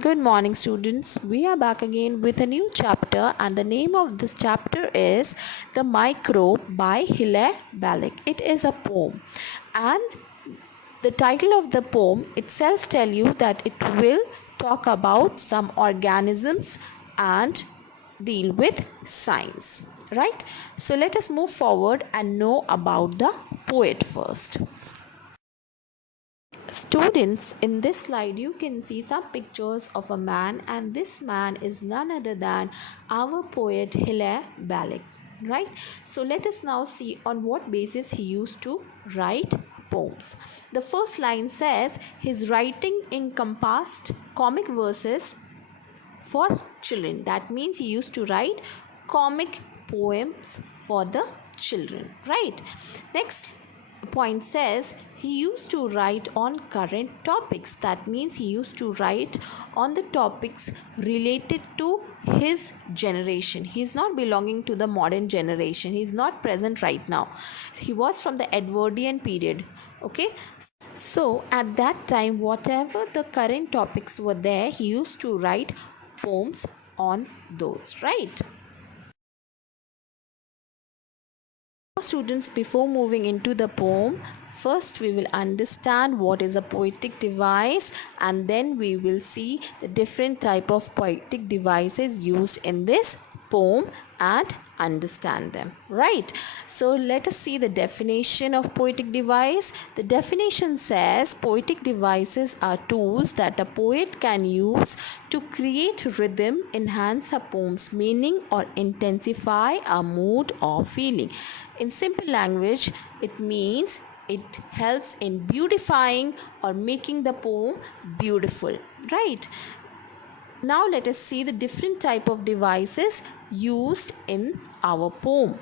Good morning, students. We are back again with a new chapter, and the name of this chapter is The Microbe by Hiaire Belloc. It is a poem, and the title of the poem itself tell you that it will talk about some organisms and deal with science, right? So let us move forward and know about the poet first. Students, in this slide you can see some pictures of a man, and this man is none other than our poet Hiaire Belloc, right? So let us now see on what basis he used to write poems. The first line says his writing encompassed comic verses for children. That means he used to write comic poems for the children, right? Next point says he used to write on current topics. That means he used to write on the topics related to his generation. He is not belonging to the modern generation. He is not present right now. He was from the Edwardian period. Okay, so at that time, whatever the current topics were there, he used to write poems on those, right? Students, before moving into the poem, first we will understand what is a poetic device, and then we will see the different type of poetic devices used in this poem and understand them, right? So let us see the definition of poetic device. The definition says poetic devices are tools that a poet can use to create rhythm, enhance a poem's meaning, or intensify a mood or feeling. In simple language, it means it helps in beautifying or making the poem beautiful, right? Now let us see the different type of devices used in our poem.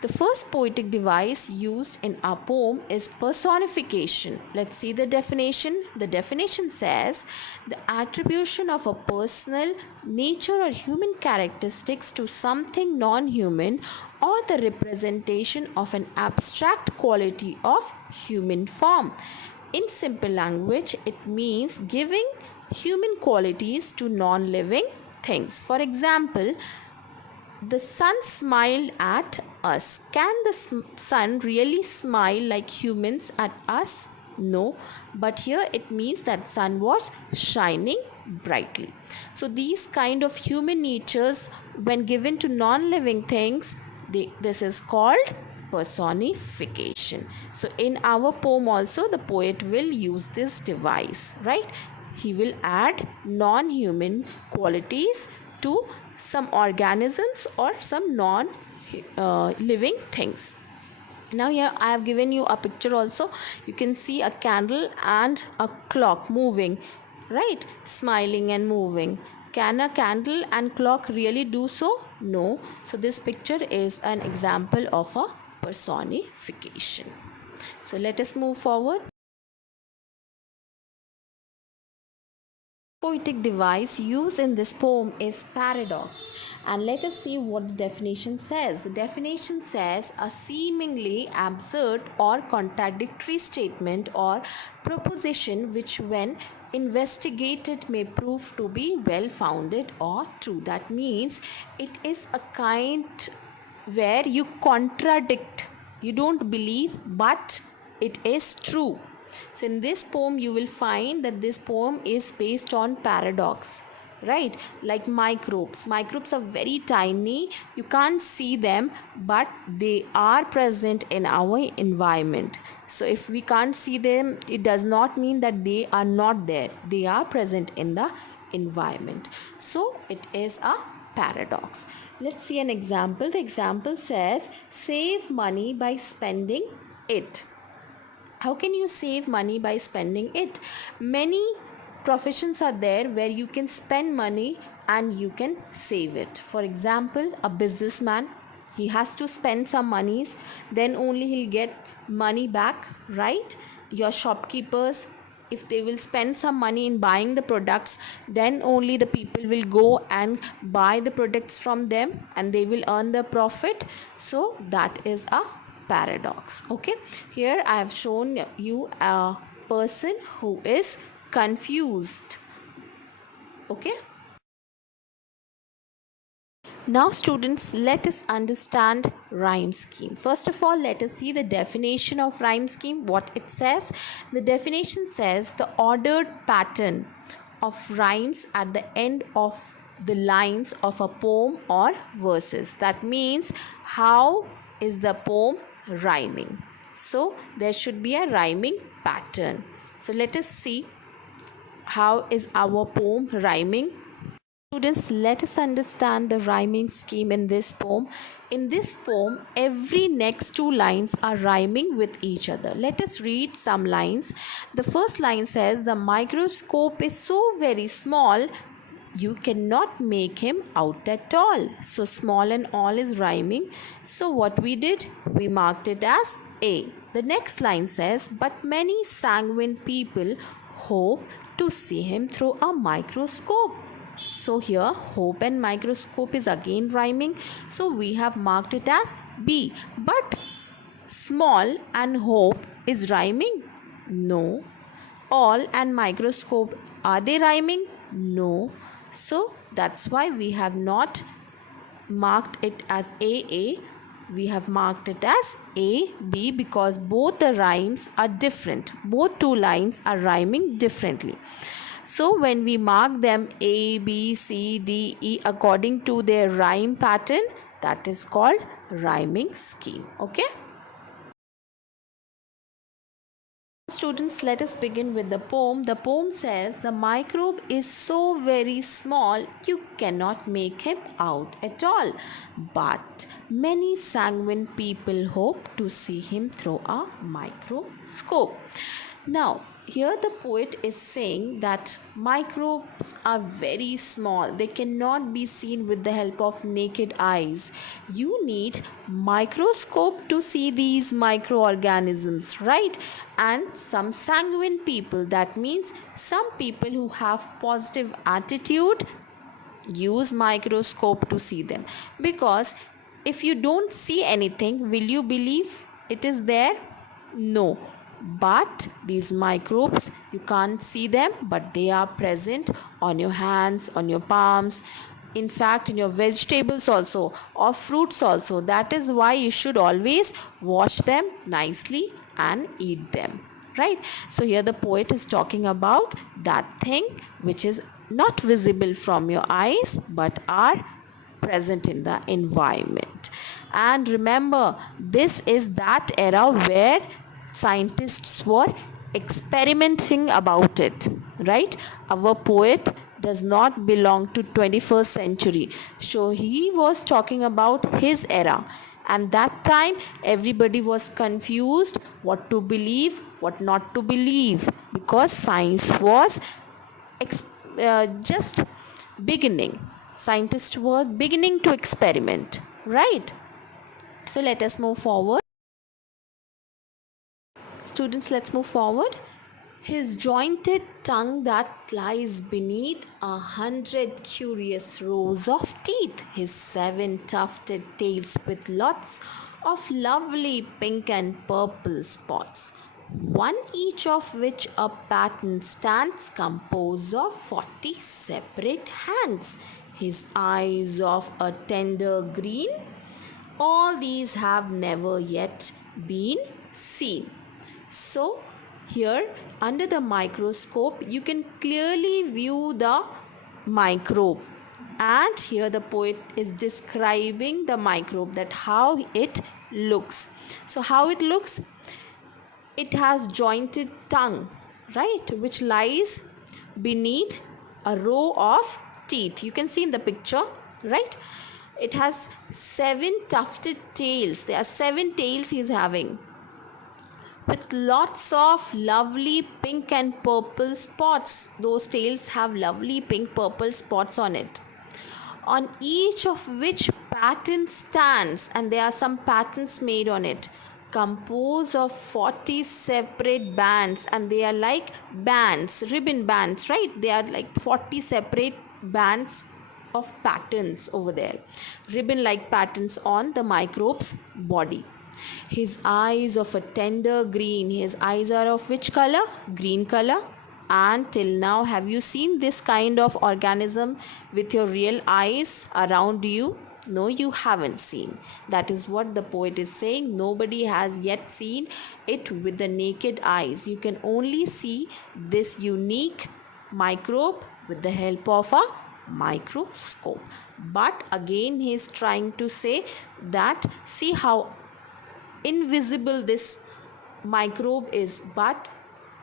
The first poetic device used in our poem is personification. Let's see the definition. The definition says the attribution of a personal, nature or human characteristics to something non-human, or the representation of an abstract quality of human form. In simple language, it means giving human qualities to non-living things. For example, the sun smiled at us. Can the sun really smile like humans at us? No, but here it means that sun was shining brightly. So these kind of human natures, when given to non-living things, this is called personification. So in our poem also the poet will use this device, right? He will add non-human qualities to some organisms or some non living things. Now here I have given you a picture also. You can see a candle and a clock moving, right? Smiling and moving. Can a candle and clock really do so? No. So this picture is an example of a personification. So let us move forward. Poetic device used in this poem is paradox, and let us see what the definition says. The definition says a seemingly absurd or contradictory statement or proposition which when investigated may prove to be well founded or true. That means it is a kind where you contradict, you don't believe, but it is true. So in this poem you will find that this poem is based on paradox, right? Like microbes are very tiny, you can't see them, but they are present in our environment. So if we can't see them, it does not mean that they are not there. They are present in the environment. So it is a paradox. Let's see an example. The example says save money by spending it. How can you save money by spending it? Many professions are there where you can spend money and you can save it. For example, a businessman, he has to spend some monies, then only he'll get money back, right? Your shopkeepers, if they will spend some money in buying the products, then only the people will go and buy the products from them and they will earn the profit. So that is a paradox. Okay, here I have shown you a person who is confused. Okay. Now students, let us understand rhyme scheme. First of all, let us see the definition of rhyme scheme, what it says. The definition says the ordered pattern of rhymes at the end of the lines of a poem or verses. That means how is the poem rhyming. So there should be a rhyming pattern. So let us see how is our poem rhyming. Students, let us understand the rhyming scheme in this poem. In this poem, every next two lines are rhyming with each other. Let us read some lines. The first line says, the microscope is so very small, you cannot make him out at all. So small and all is rhyming. So what we did? We marked it as A. The next line says, but many sanguine people hope to see him through a microscope. So here hope and microscope is again rhyming. So we have marked it as B. But small and hope is rhyming? No. All and microscope, are they rhyming? No. So that's why we have not marked it as AA. We have marked it as AB because both the rhymes are different. Both two lines are rhyming differently. So when we mark them A, B, C, D, E according to their rhyme pattern, that is called rhyming scheme. Okay? Students, let us begin with the poem. The poem says, the microbe is so very small, you cannot make him out at all. But many sanguine people hope to see him through a microscope. Now, here the poet is saying that microbes are very small. They cannot be seen with the help of naked eyes. You need microscope to see these microorganisms, right? And some sanguine people, that means some people who have positive attitude, use microscope to see them. Because if you don't see anything, will you believe it is there? No. But these microbes, you can't see them, but they are present on your hands, on your palms, in fact in your vegetables also, or fruits also. That is why you should always wash them nicely and eat them, right? So here the poet is talking about that thing which is not visible from your eyes but are present in the environment. And remember, this is that era where scientists were experimenting about it, right? Our poet does not belong to 21st century, so he was talking about his era. And that time everybody was confused what to believe, what not to believe, because science was just beginning. Scientists were beginning to experiment, right? So let us move forward. Students, let's move forward. His jointed tongue that lies beneath 100 curious rows of teeth, his 7 tufted tails with lots of lovely pink and purple spots, one each of which a pattern stands, composed of 40 separate hands, his eyes of a tender green, all these have never yet been seen. So here under the microscope you can clearly view the microbe, and here the poet is describing the microbe, that how it looks. So how it looks? It has jointed tongue, right, which lies beneath a row of teeth. You can see in the picture, right? It has 7 tufted tails. There are 7 tails he is having, with lots of lovely pink and purple spots. Those tails have lovely pink purple spots on it, on each of which pattern stands, and there are some patterns made on it, composed of 40 separate bands, and they are like bands, ribbon bands, right? They are like 40 separate bands of patterns over there, ribbon like patterns on the microbe's body. His eyes of a tender green. His eyes are of which color? Green color. And till now, have you seen this kind of organism with your real eyes around you? No, you haven't seen. That is what the poet is saying. Nobody has yet seen it with the naked eyes. You can only see this unique microbe with the help of a microscope. But again, he is trying to say that see how invisible this microbe is, but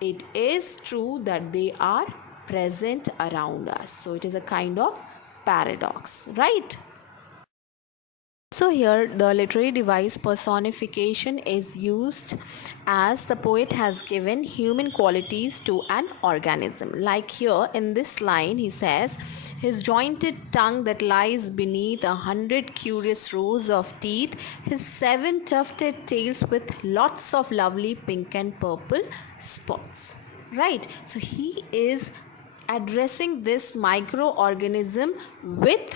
it is true that they are present around us. So it is a kind of paradox, right? So here the literary device personification is used as the poet has given human qualities to an organism. Like here in this line he says, his jointed tongue that lies beneath 100 curious rows of teeth, his 7 tufted tails with lots of lovely pink and purple spots. Right, so he is addressing this microorganism with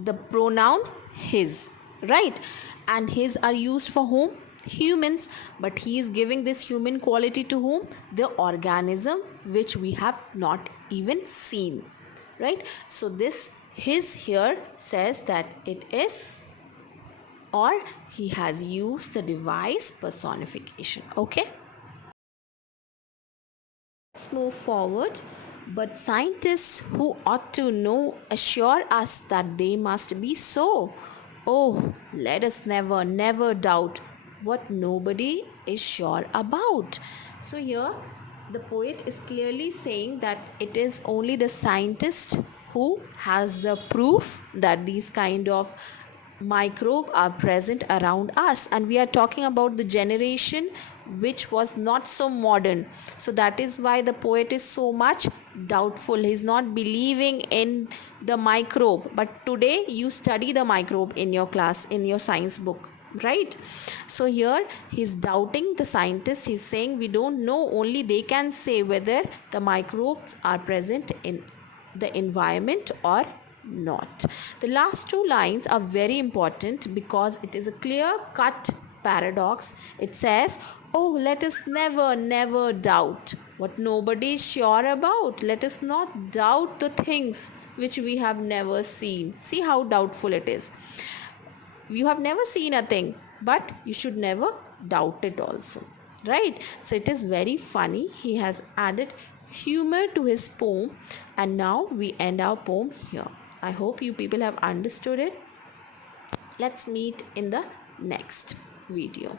the pronoun his, right? And his are used for whom? Humans. But he is giving this human quality to whom? The organism which we have not even seen, right? So this his here says that it is, or he has used the device personification. Okay, let's move forward. But scientists who ought to know assure us that they must be so. Oh, let us never doubt what nobody is sure about. So here the poet is clearly saying that it is only the scientist who has the proof that these kind of microbe are present around us, and we are talking about the generation which was not so modern. So that is why the poet is so much doubtful. He's not believing in the microbe, but today you study the microbe in your class, in your science book, right? So here he's doubting the scientist. He's saying we don't know, only they can say whether the microbes are present in the environment or not. The last two lines are very important because it is a clear cut paradox. It says, oh, let us never doubt what nobody is sure about. Let us not doubt the things which we have never seen. See how doubtful it is. You have never seen a thing, but you should never doubt it also, right? So it is very funny. He has added humor to his poem, and now we end our poem here. I hope you people have understood it. Let's meet in the next video.